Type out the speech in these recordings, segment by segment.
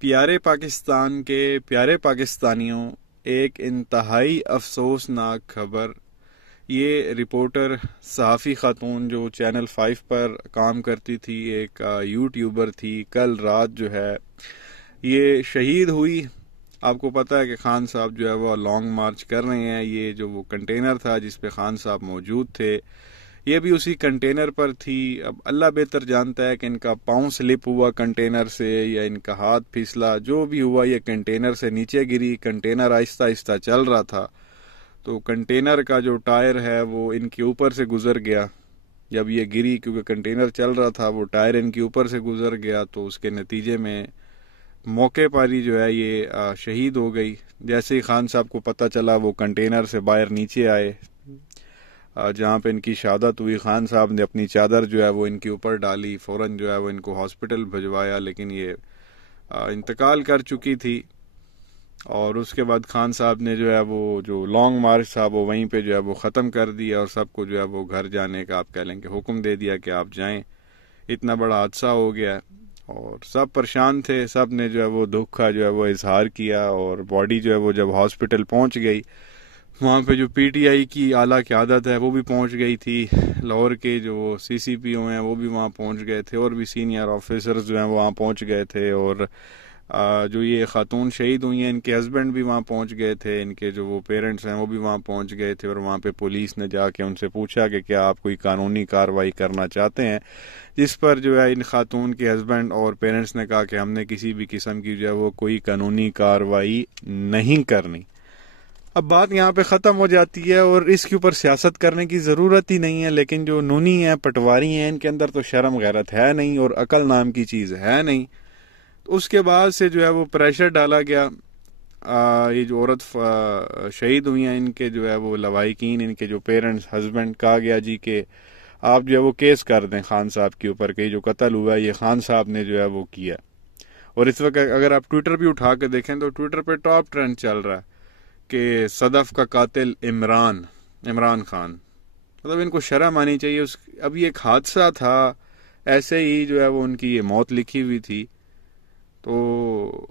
پیارے پاکستان کے پیارے پاکستانیوں، ایک انتہائی افسوسناک خبر۔ یہ رپورٹر صحافی خاتون جو چینل 5 پر کام کرتی تھی، ایک یوٹیوبر تھی، کل رات جو ہے یہ شہید ہوئی۔ آپ کو پتہ ہے کہ خان صاحب جو ہے وہ لانگ مارچ کر رہے ہیں۔ یہ جو وہ کنٹینر تھا جس پہ خان صاحب موجود تھے، یہ بھی اسی کنٹینر پر تھی۔ اب اللہ بہتر جانتا ہے کہ ان کا پاؤں سلپ ہوا کنٹینر سے یا ان کا ہاتھ پھسلا، جو بھی ہوا یہ کنٹینر سے نیچے گری۔ کنٹینر آہستہ آہستہ چل رہا تھا تو کنٹینر کا جو ٹائر ہے وہ ان کے اوپر سے گزر گیا۔ جب یہ گری، کیونکہ کنٹینر چل رہا تھا، وہ ٹائر ان کے اوپر سے گزر گیا تو اس کے نتیجے میں موقع پر ہی جو ہے یہ شہید ہو گئی۔ جیسے ہی خان صاحب کو پتہ چلا وہ کنٹینر سے باہر نیچے آئے، جہاں پہ ان کی شہادت ہوئی۔ خان صاحب نے اپنی چادر جو ہے وہ ان کے اوپر ڈالی، فوراً جو ہے وہ ان کو ہاسپٹل بھجوایا، لیکن یہ انتقال کر چکی تھی۔ اور اس کے بعد خان صاحب نے جو ہے وہ جو لانگ مارچ تھا وہ وہیں پہ جو ہے وہ ختم کر دیا اور سب کو جو ہے وہ گھر جانے کا آپ کہہ لیں کہ حکم دے دیا کہ آپ جائیں۔ اتنا بڑا حادثہ ہو گیا اور سب پریشان تھے، سب نے جو ہے وہ دکھ کا جو ہے وہ اظہار کیا۔ اور باڈی جو ہے وہ جب ہاسپٹل پہنچ گئی، وہاں پہ جو پی ٹی آئی کی اعلیٰ قیادت ہے وہ بھی پہنچ گئی تھی، لاہور کے جو سی سی پی او ہیں وہ بھی وہاں پہنچ گئے تھے، اور بھی سینئر آفیسرز جو ہیں وہاں پہنچ گئے تھے، اور جو یہ خاتون شہید ہوئی ہیں ان کے ہسبینڈ بھی وہاں پہنچ گئے تھے، ان کے جو وہ پیرنٹس ہیں وہ بھی وہاں پہنچ گئے تھے۔ اور وہاں پہ پولیس نے جا کے ان سے پوچھا کہ کیا آپ کوئی قانونی کارروائی کرنا چاہتے ہیں، جس پر جو ہے ان خاتون کے ہسبینڈ اور پیرنٹس نے کہا کہ ہم نے کسی بھی قسم کی جو ہے وہ کوئی قانونی کارروائی نہیں کرنی۔ اب بات یہاں پہ ختم ہو جاتی ہے اور اس کے اوپر سیاست کرنے کی ضرورت ہی نہیں ہے، لیکن جو نونی ہیں، پٹواری ہیں، ان کے اندر تو شرم غیرت ہے نہیں اور عقل نام کی چیز ہے نہیں۔ تو اس کے بعد سے جو ہے وہ پریشر ڈالا گیا۔ یہ جو عورت شہید ہوئی ہیں ان کے جو ہے وہ لواحقین، ان کے جو پیرنٹس، ہسبینڈ، کہا گیا جی کہ آپ جو ہے وہ کیس کر دیں خان صاحب کے اوپر کہ جو قتل ہوا ہے یہ خان صاحب نے جو ہے وہ کیا۔ اور اس وقت اگر آپ ٹویٹر بھی اٹھا کے دیکھیں تو ٹویٹر پہ ٹاپ ٹرینڈ چل رہا ہے کہ صدف کا قاتل عمران خان۔ مطلب ان کو شرم آنی چاہیے۔ اب یہ ایک حادثہ تھا، ایسے ہی جو ہے وہ ان کی یہ موت لکھی ہوئی تھی، تو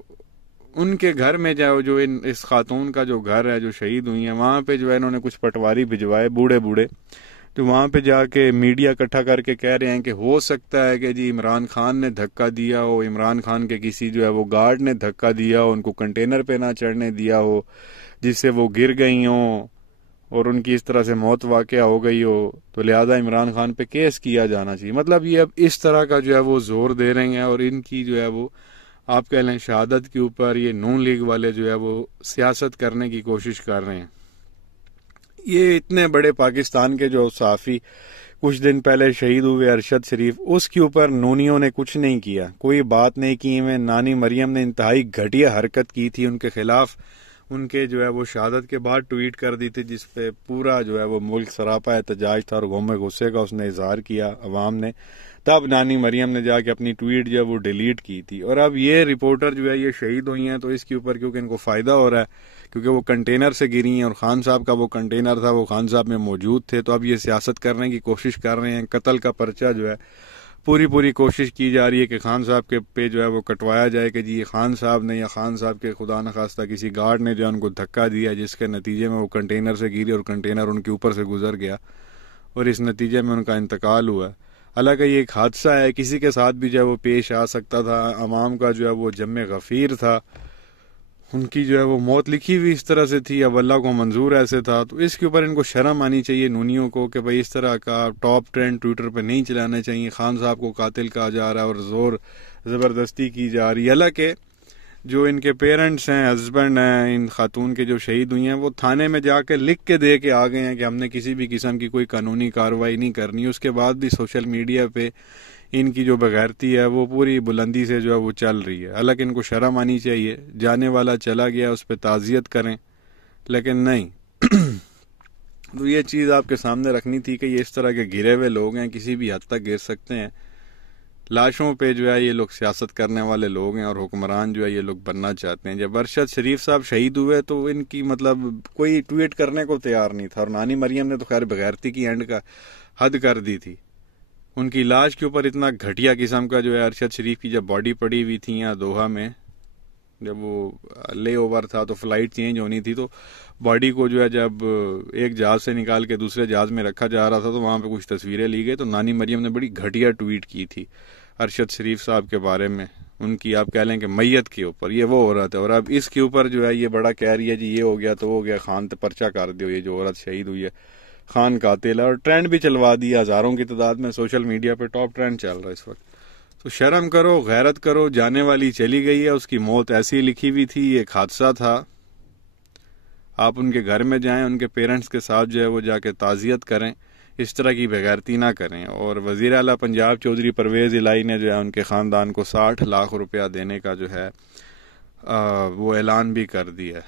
ان کے گھر میں جو اس خاتون کا جو گھر ہے جو شہید ہوئی ہیں، وہاں پہ جو ہے انہوں نے کچھ پٹواری بھجوائے بوڑھے تو وہاں پہ جا کے میڈیا اکٹھا کر کے کہہ رہے ہیں کہ ہو سکتا ہے کہ جی عمران خان نے دھکا دیا ہو، عمران خان کے کسی جو ہے وہ گارڈ نے دھکا دیا ہو، ان کو کنٹینر پہ نہ چڑھنے دیا ہو، جس سے وہ گر گئی ہوں اور ان کی اس طرح سے موت واقع ہو گئی ہو، تو لہذا عمران خان پہ کیس کیا جانا چاہیے۔ مطلب یہ اب اس طرح کا جو ہے وہ زور دے رہے ہیں، اور ان کی جو ہے وہ آپ کہہ لیں شہادت کے اوپر یہ نون لیگ والے جو ہے وہ سیاست کرنے کی کوشش کر رہے ہیں۔ یہ اتنے بڑے پاکستان کے جو صحافی کچھ دن پہلے شہید ہوئے ارشد شریف، اس کے اوپر نونیوں نے کچھ نہیں کیا، کوئی بات نہیں کی۔ میں نانی مریم نے انتہائی گھٹیا حرکت کی تھی ان کے خلاف، ان کے جو ہے وہ شہادت کے بعد ٹویٹ کر دی تھی، جس پہ پورا جو ہے وہ ملک سراپا احتجاج تھا اور غم غصے کا اس نے اظہار کیا عوام نے۔ تب نانی مریم نے جا کے اپنی ٹویٹ جو ہے وہ ڈیلیٹ کی تھی۔ اور اب یہ رپورٹر جو ہے یہ شہید ہوئی ہیں تو اس کے اوپر کیونکہ ان کو فائدہ ہو رہا ہے، کیونکہ وہ کنٹینر سے گری ہیں اور خان صاحب کا وہ کنٹینر تھا وہ خان صاحب میں موجود تھے، تو اب یہ سیاست کرنے کی کوشش کر رہے ہیں۔ قتل کا پرچہ جو ہے پوری کوشش کی جا رہی ہے کہ خان صاحب کے پہ جو ہے وہ کٹوایا جائے کہ جی یہ خان صاحب نے یا خان صاحب کے خدا نخواستہ کسی گارڈ نے جو ہے ان کو دھکا دیا، جس کے نتیجے میں وہ کنٹینر سے گری اور کنٹینر ان کے اوپر سے گزر گیا اور اس نتیجے میں ان کا انتقال ہوا۔ حالانکہ یہ ایک حادثہ ہے، کسی کے ساتھ بھی جو ہے وہ پیش آ سکتا تھا۔ عوام کا جو ہے وہ جم غفیر تھا، ان کی جو ہے وہ موت لکھی ہوئی اس طرح سے تھی، اب اللہ کو منظور ایسے تھا، تو اس کے اوپر ان کو شرم آنی چاہیے نونیوں کو کہ بھائی اس طرح کا ٹاپ ٹرینڈ ٹویٹر پہ نہیں چلانے چاہیے۔ خان صاحب کو قاتل کہا جا رہا ہے اور زور زبردستی کی جا رہی ہے، حالانکہ جو ان کے پیرنٹس ہیں، ہسبینڈ ہیں ان خاتون کے جو شہید ہوئی ہیں، وہ تھانے میں جا کے لکھ کے دے کے آ گئے ہیں کہ ہم نے کسی بھی قسم کی کوئی قانونی کارروائی نہیں کرنی۔ اس کے بعد بھی سوشل میڈیا پہ ان کی جو بغیرتی ہے وہ پوری بلندی سے جو ہے وہ چل رہی ہے۔ حالانکہ ان کو شرم آنی چاہیے، جانے والا چلا گیا اس پہ تعزیت کریں، لیکن نہیں۔ تو یہ چیز آپ کے سامنے رکھنی تھی کہ یہ اس طرح کے گرے ہوئے لوگ ہیں، کسی بھی حد تک گر سکتے ہیں۔ لاشوں پہ جو ہے یہ لوگ سیاست کرنے والے لوگ ہیں اور حکمران جو ہے یہ لوگ بننا چاہتے ہیں۔ جب ارشد شریف صاحب شہید ہوئے تو ان کی مطلب کوئی ٹویٹ کرنے کو تیار نہیں تھا، اور نانی مریم نے تو خیر بغیرتی کی اینڈ کا حد کر دی تھی۔ ان کی لاش کے اوپر اتنا گھٹیا قسم کا جو ہے ارشد شریف کی جب باڈی پڑی ہوئی تھی یہاں دوحہ میں، جب وہ لے اوور تھا تو فلائٹ چینج ہونی تھی، تو باڈی کو جو ہے جب ایک جہاز سے نکال کے دوسرے جہاز میں رکھا جا رہا تھا تو وہاں پہ کچھ تصویریں لی گئی، تو نانی مریم نے بڑی گھٹیا ٹویٹ کی تھی ارشد شریف صاحب کے بارے میں، ان کی آپ کہہ لیں کہ میت کے اوپر یہ وہ عورت ہے، اور اب اس کے اوپر جو ہے یہ بڑا کہہ رہی ہے جی یہ ہو گیا تو ہو گیا، خان تے پرچہ کر دیو، یہ جو عورت شہید ہوئی ہے خان قاتل ہے، اور ٹرینڈ بھی چلوا دیا ہزاروں کی تعداد میں، سوشل میڈیا پہ ٹاپ ٹرینڈ چل رہا ہے اس وقت۔ تو شرم کرو، غیرت کرو، جانے والی چلی گئی ہے، اس کی موت ایسی لکھی ہوئی تھی، یہ ایک حادثہ تھا، آپ ان کے گھر میں جائیں، ان کے پیرنٹس کے ساتھ جو ہے وہ جا کے تعزیت کریں، اس طرح کی بغیرتی نہ کریں۔ اور وزیر اعلیٰ پنجاب چودھری پرویز الہی نے جو ہے ان کے خاندان کو 60 لاکھ روپیہ دینے کا جو ہے وہ اعلان بھی کر دیا۔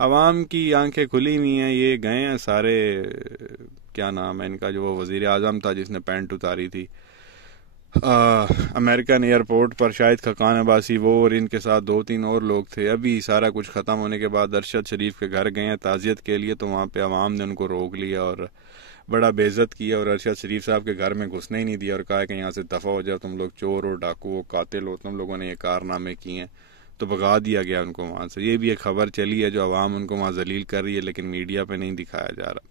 عوام کی آنکھیں کھلی ہوئی ہیں، یہ گئے ہیں سارے، کیا نام ہے ان کا جو وہ وزیر اعظم تھا جس نے پینٹ اتاری تھی امریکن ایئرپورٹ پر، شاہد خاقان عباسی، وہ اور ان کے ساتھ 2-3 اور لوگ تھے۔ ابھی سارا کچھ ختم ہونے کے بعد ارشد شریف کے گھر گئے ہیں تعزیت کے لیے، تو وہاں پہ عوام نے ان کو روک لیا اور بڑا بے عزت کیا، اور ارشد شریف صاحب کے گھر میں گھسنے ہی نہیں دیا، اور کہا کہ یہاں سے دفع ہو جاؤ، تم لوگ چور ہو، ڈاکو ہو، قاتل ہو، تم لوگوں نے یہ کارنامے کیے ہیں، تو بھگا دیا گیا ان کو وہاں سے۔ یہ بھی ایک خبر چلی ہے جو عوام ان کو وہاں ذلیل کر رہی ہے، لیکن میڈیا پہ نہیں دکھایا جا رہا۔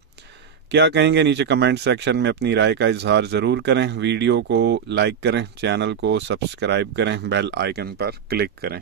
کیا کہیں گے نیچے کمنٹ سیکشن میں اپنی رائے کا اظہار ضرور کریں، ویڈیو کو لائک کریں، چینل کو سبسکرائب کریں، بیل آئیکن پر کلک کریں۔